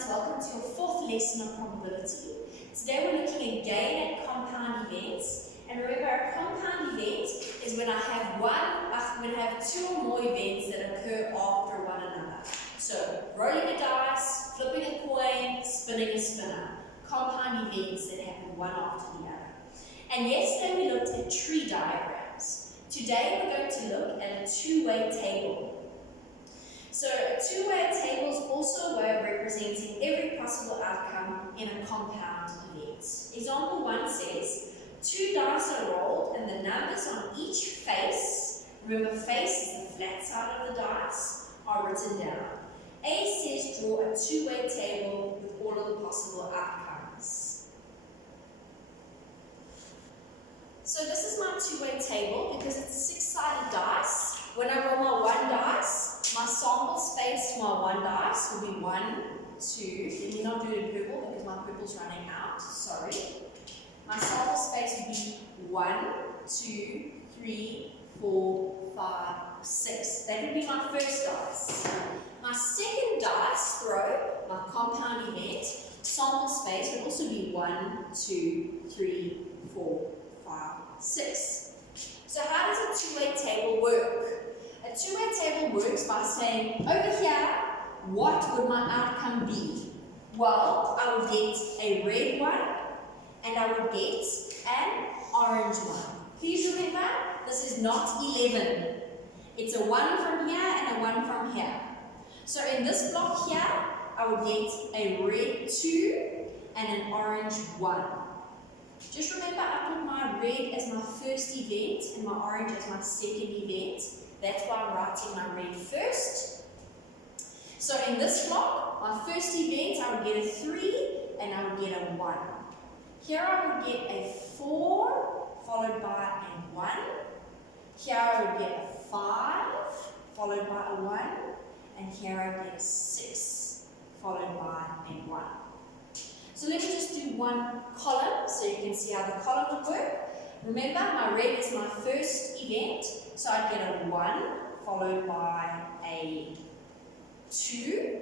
guys, welcome to your fourth lesson of probability. Today we're looking again at compound events. And remember, a compound event is when I have two or more events that occur after one another. So, rolling a dice, flipping a coin, spinning a spinner. Compound events that happen one after the other. And yesterday we looked at tree diagrams. Today we're going to look at a two-way table. So a two-way table is also a way of representing every possible outcome in a compound event. Example 1 says, 2 dice are rolled and the numbers on each face, remember face is the flat side of the dice, are written down. A says draw a two-way table with all of the possible outcomes. So this is my two-way table because it's a 6-sided dice. When I roll my one dice, my sample space to my one dice will be 1, 2. Let me not do it in purple because my purple's running out. Sorry. My sample space will be 1, 2, 3, 4, 5, 6. That would be my first dice. My second dice throw, my compound event, sample space would also be 1, 2, 3, 4, 5, 6. So how does a two-way table work? A two-way table works by saying, over here, what would my outcome be? Well, I would get a red one, and I would get an orange one. Please remember, this is not 11. It's a 1 from here and a 1 from here. So in this block here, I would get a red 2 and an orange 1. Just remember, I put my red as my first event and my orange as my second event. That's why I'm writing my red first. So in this block, my first event, I would get a 3 and I would get a 1. Here I would get a 4 followed by a 1. Here I would get a 5 followed by a 1. And here I would get a 6 followed by a 1. So let me just do one column so you can see how the column would work. Remember, my red is my first event, so I'd get a 1 followed by a 2.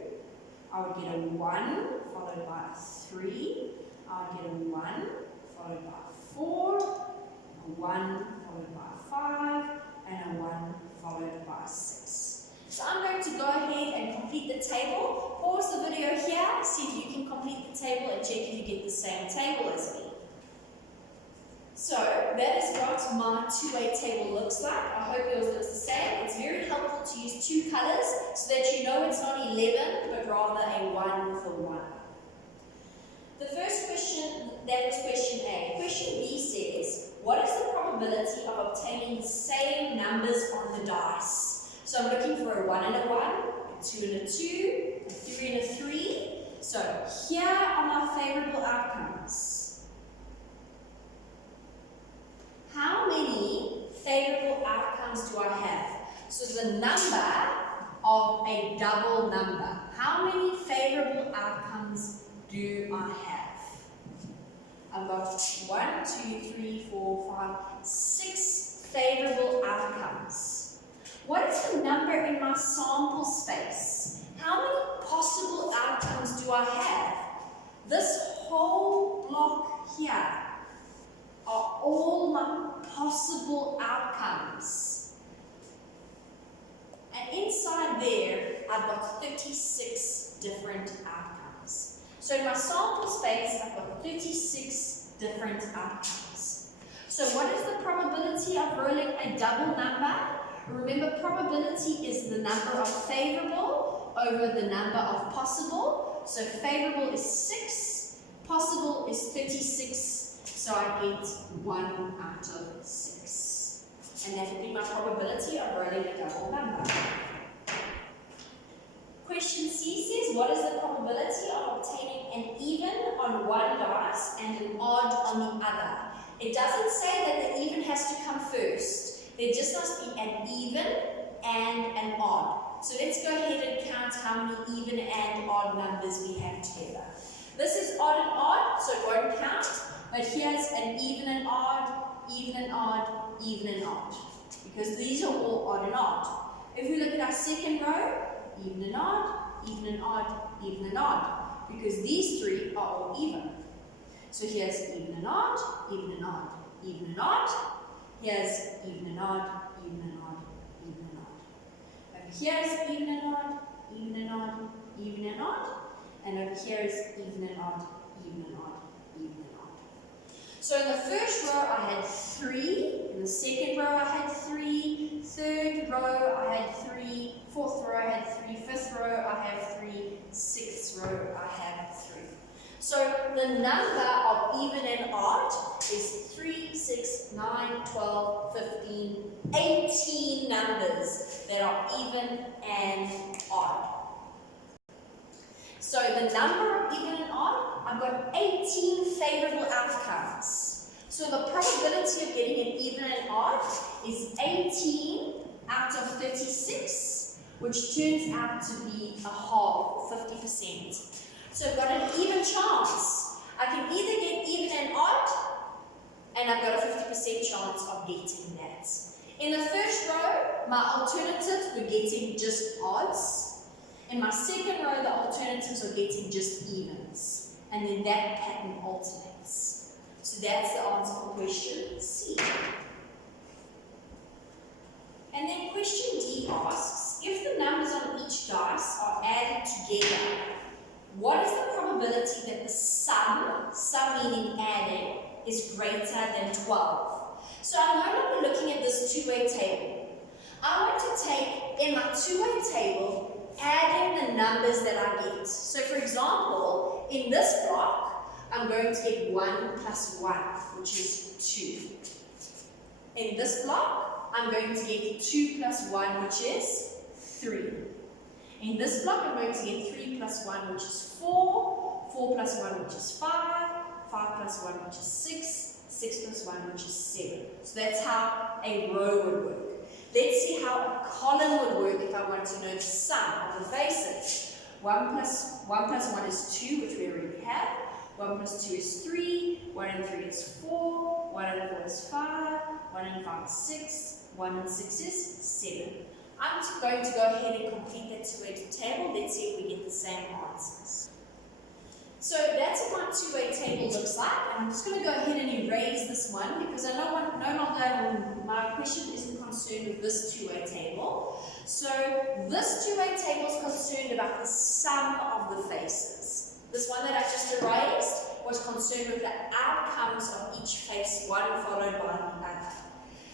I would get a 1 followed by a 3. I would get a 1 followed by a 4, a 1 followed by a 5, and a 1 followed by a 6. So I'm going to go ahead and complete the table. Pause the video here, see if you can complete the table and check if you get the same table as me. So that is what my two-way table looks like. I hope yours looks the same. It's very helpful to use two colors so that you know it's not 11 but rather a 1 for 1. The first question, that was question A. Question B says, what is the probability of obtaining the same numbers on the dice? So I'm looking for a 1 and a 1, a 2 and a 2, a 3 and a 3. So here are my favorable outcomes. How many favorable outcomes do I have? So the number of a double number. How many favorable outcomes do I have? I've got 1, 2, 3, 4, 5, 6 favorable outcomes. What is the number in my sample space? How many possible outcomes do I have? This whole block here are all my possible outcomes. And inside there, I've got 36 different outcomes. So in my sample space, I've got 36 different outcomes. So what is the probability of rolling a double number? Remember, probability is the number of favorable over the number of possible. So favorable is 6, possible is 36, so I get 1 out of 6. And that would be my probability of rolling a double number. Question C says, what is the probability of obtaining an even on one dice and an odd on the other? It doesn't say that the even has to come first. There just must be an even and an odd. So let's go ahead and count how many even and odd numbers we have together. This is odd and odd, so it won't count. But here's an even and odd, even and odd, even and odd. Because these are all odd and odd. If we look at our second row, even and odd, even and odd, even and odd. because these three are all even. So here's even and odd, even and odd, even and odd. Here's even and odd, even and odd, even and odd. Over here is even and odd, even and odd, even and odd. And over here is even and odd, even and odd, even and odd. So in the first row I had 3, in the second row I had 3, third row I had 3, fourth row I had 3, fifth row I have 3, sixth row I have 3. So the number of even and odd is 3, 6, 9, 12, 15, 18 numbers that are even and odd. So the number of even and odd, I've got 18 favorable outcomes. So the probability of getting an even and odd is 18 out of 36, which turns out to be a half, 50%. So I've got an even chance. I can either get even and odd, and I've got a 50% chance of getting that. In the first row, my alternatives were getting just odds. In my second row, the alternatives are getting just evens. And then that pattern alternates. So that's the answer for question C. And then question D asks, if the numbers on each dice are added together, what is the probability that the sum meaning adding, is greater than 12? So I'm no longer looking at this two-way table. I want to take, in my two-way table, adding the numbers that I get. So for example, in this block, I'm going to get 1 plus 1, which is 2. In this block, I'm going to get 2 plus 1, which is 3. In this block, I'm going to get 3 plus 1, which is 4, 4 plus 1, which is 5, 5 plus 1, which is 6, 6 plus 1, which is 7. So that's how a row would work. Let's see how a column would work if I want to know the sum of the faces. 1 plus 1 is 2, which we already have. 1 plus 2 is 3, 1 and 3 is 4, 1 and 4 is 5, 1 and 5 is 6, 1 and 6 is 7. I'm going to go ahead and complete that two-way table. Let's see if we get the same answers. So that's what my two-way table looks like. And I'm just going to go ahead and erase this one because I no longer, my question isn't concerned with this two-way table. So this two-way table is concerned about the sum of the faces. This one that I just erased was concerned with the outcomes of each face, one followed by the other.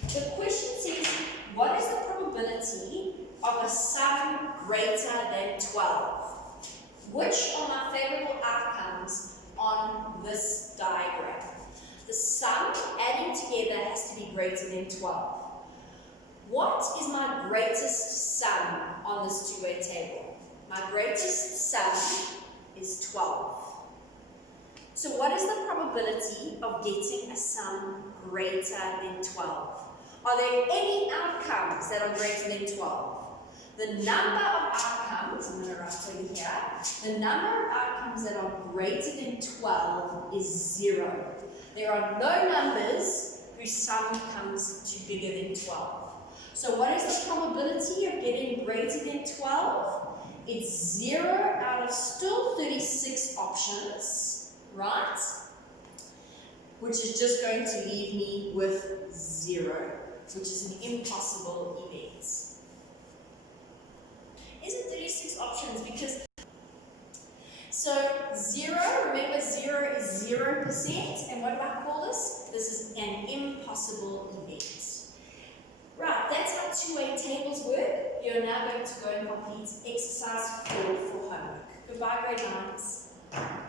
The question says, what is the probability of a sum greater than 12? Which are my favorable outcomes on this diagram? The sum adding together has to be greater than 12. What is my greatest sum on this two-way table? My greatest sum is 12. So what is the probability of getting a sum greater than 12? Are there any outcomes that are greater than 12? The number of outcomes, I'm going to write over here, the number of outcomes that are greater than 12 is 0. There are no numbers whose sum comes to bigger than 12. So what is the probability of getting greater than 12? It's 0 out of still 36 options, right? Which is just going to leave me with 0, which is an impossible event. Isn't 36 options because so 0, remember 0 is 0%, and what do I call this? This is an impossible event. Right, that's how two-way tables work. You're now going to go and complete exercise 4 for homework. Goodbye, grade 9s.